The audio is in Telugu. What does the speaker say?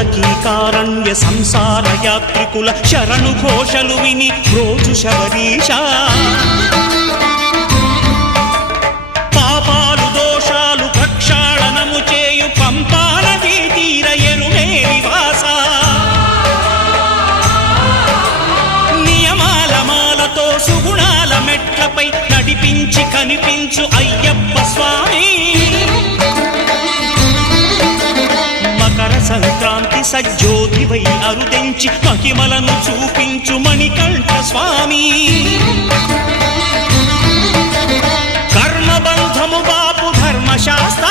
దేవకీకారణ్య సంసార యాత్రికుల శరణు ఘోషలు విని రోజు శబరీష పాపాలు దోషాలు ప్రక్షాళనము చేయు పంపా నదీ తీర ఎరుమే నివాస నియమాల మాలతో సుగుణాల మెట్లపై నడిపించి కనిపించు అయ్యప్ప స్వామి సంక్రాంతి సజ్జోతివై అరుదెంచి మహిమలను చూపించు మణికంఠ స్వామి కర్మబంధము బాపు ధర్మశాస్త్ర